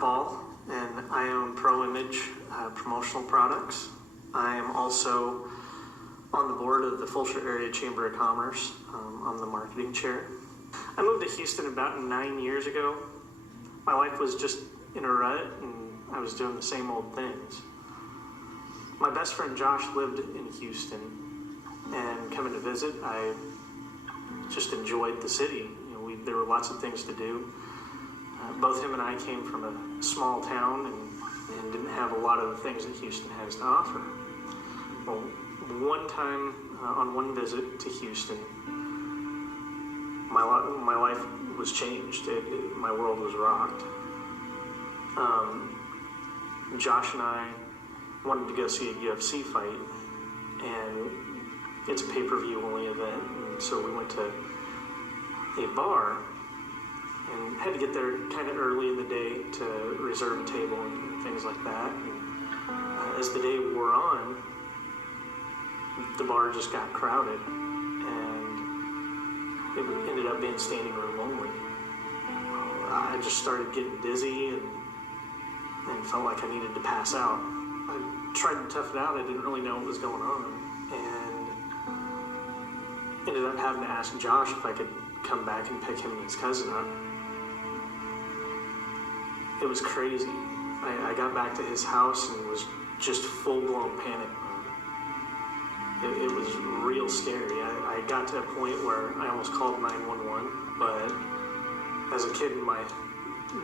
Mark Ball, and I own Pro Image Promotional Products. I am also on the board of the Fulshire Area Chamber of Commerce. I'm the marketing chair. I moved to Houston about 9 years ago. My life was just in a rut, and I was doing the same old things. My best friend Josh lived in Houston, and coming to visit, I just enjoyed the city. There were lots of things to do. Both him and I came from a small town and didn't have a lot of the things that Houston has to offer. Well, one time on one visit to Houston, my life was changed. My world was rocked. Josh and I wanted to go see a UFC fight, and it's a pay-per-view only event, and so we went to a bar and had to get there kind of early in the day to reserve a table and things like that. And as the day wore on, the bar just got crowded, and it ended up being standing room only. I just started getting dizzy and felt like I needed to pass out. I tried to tough it out. I didn't really know what was going on, and ended up having to ask Josh if I could come back and pick him and his cousin up. It was crazy. I got back to his house and was just full-blown panic mode. It was real scary. I got to a point where I almost called 911, but as a kid in my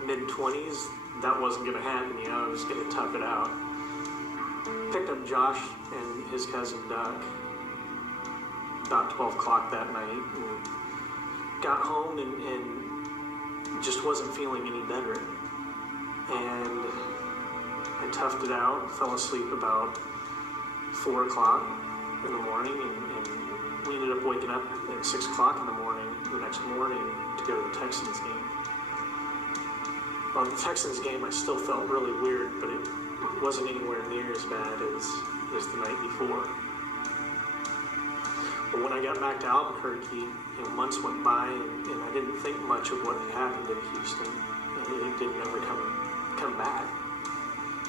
mid-20s, that wasn't going to happen. I was going to tough it out. Picked up Josh and his cousin Doug about 12 o'clock that night, and got home and just wasn't feeling any better. And I toughed it out, fell asleep about 4 o'clock in the morning, and we ended up waking up at 6 o'clock in the morning the next morning to go to the Texans game. Well, the Texans game, I still felt really weird, but it wasn't anywhere near as bad as the night before. But when I got back to Albuquerque, months went by, and I didn't think much of what had happened in Houston. It didn't ever come back.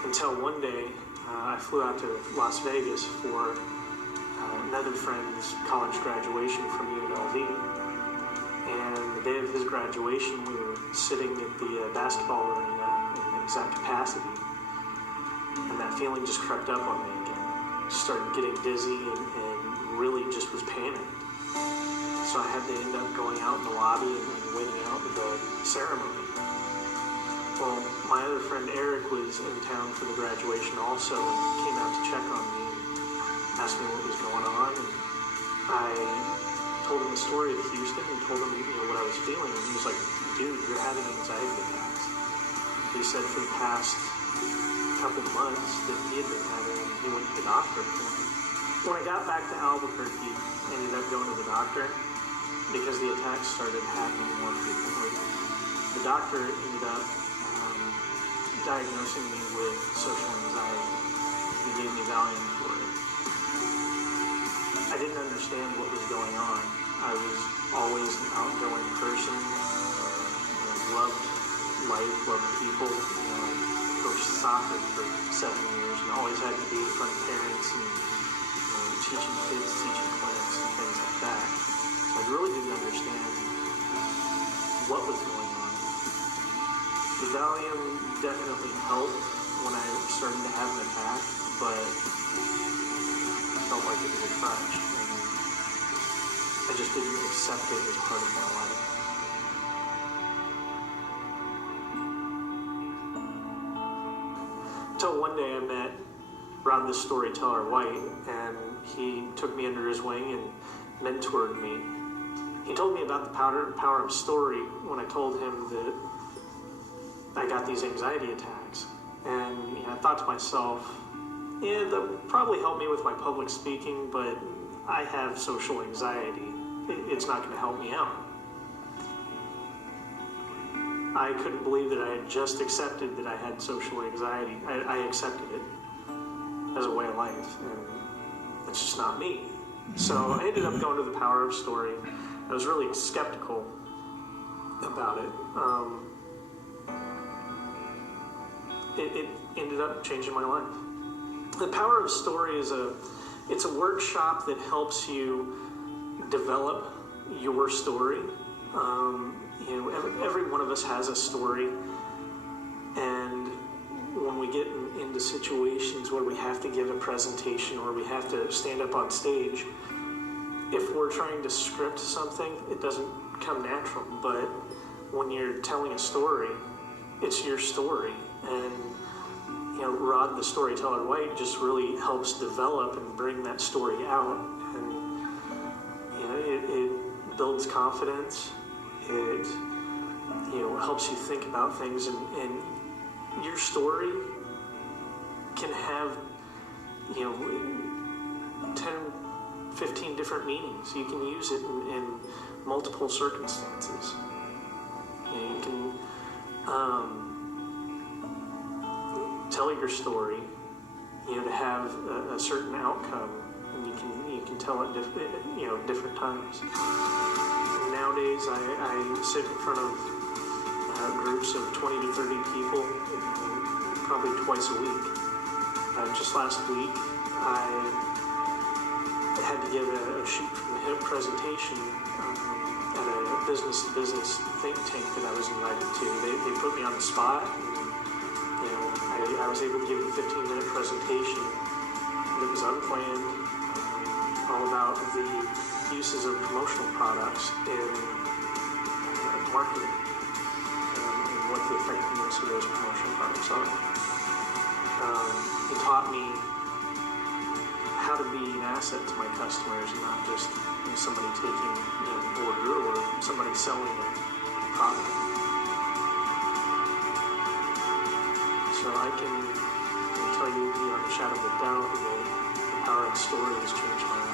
Until one day, I flew out to Las Vegas for another friend's college graduation from UNLV. And the day of his graduation, we were sitting at the basketball arena in exact capacity. And that feeling just crept up on me again. Started getting dizzy and really just was panicked. So I had to end up going out in the lobby and waiting out the ceremony. Well, my other friend Eric was in town for the graduation also, and came out to check on me and asked me what was going on. And I told him the story of Houston and told him what I was feeling, and he was like, "Dude, you're having anxiety attacks." He said for the past couple of months that he had been having, and he went to the doctor for him. When I got back to Albuquerque, I ended up going to the doctor because the attacks started happening more frequently. The doctor ended up diagnosing me with social anxiety. He gave me Valium for it. I didn't understand what was going on. I was always an outgoing person. Loved life, loved people. Coached soccer for 7 years and always had to be in front of parents and teaching kids, teaching clinics and things like that. So I really didn't understand what was going on. The Valium definitely helped when I started to have an attack, but I felt like it was a crutch, and I just didn't accept it as part of my life. Until one day I met Rob the Storyteller White, and he took me under his wing and mentored me. He told me about the power of story when I told him that I got these anxiety attacks. And I thought to myself, they'll probably help me with my public speaking, but I have social anxiety. It's not going to help me out. I couldn't believe that I had just accepted that I had social anxiety. I accepted it as a way of life, and it's just not me. So I ended up going to the Power of Story. I was really skeptical about it. it ended up changing my life. The Power of Story it's a workshop that helps you develop your story. Every one of us has a story, and when we get into situations where we have to give a presentation or we have to stand up on stage, if we're trying to script something, it doesn't come natural. But when you're telling a story, it's your story. And Rod the Storyteller White just really helps develop and bring that story out. And it builds confidence. It helps you think about things, and your story can have 10, 15 different meanings. You can use it in multiple circumstances. You can tell your story, to have a certain outcome, and you can tell it different times. Nowadays, I sit in front of groups of 20 to 30 people, probably twice a week. Just last week, I had to give a shoot from the hip presentation at a business-to-business think tank that I was invited to. They put me on the spot. I was able to give a 15-minute presentation that was unplanned, all about the uses of promotional products in marketing, and what the effectiveness of those promotional products are. It taught me how to be an asset to my customers, and not just somebody taking an order or somebody selling a product. So I can tell you beyond a shadow of a doubt that the Power of Story has changed my life.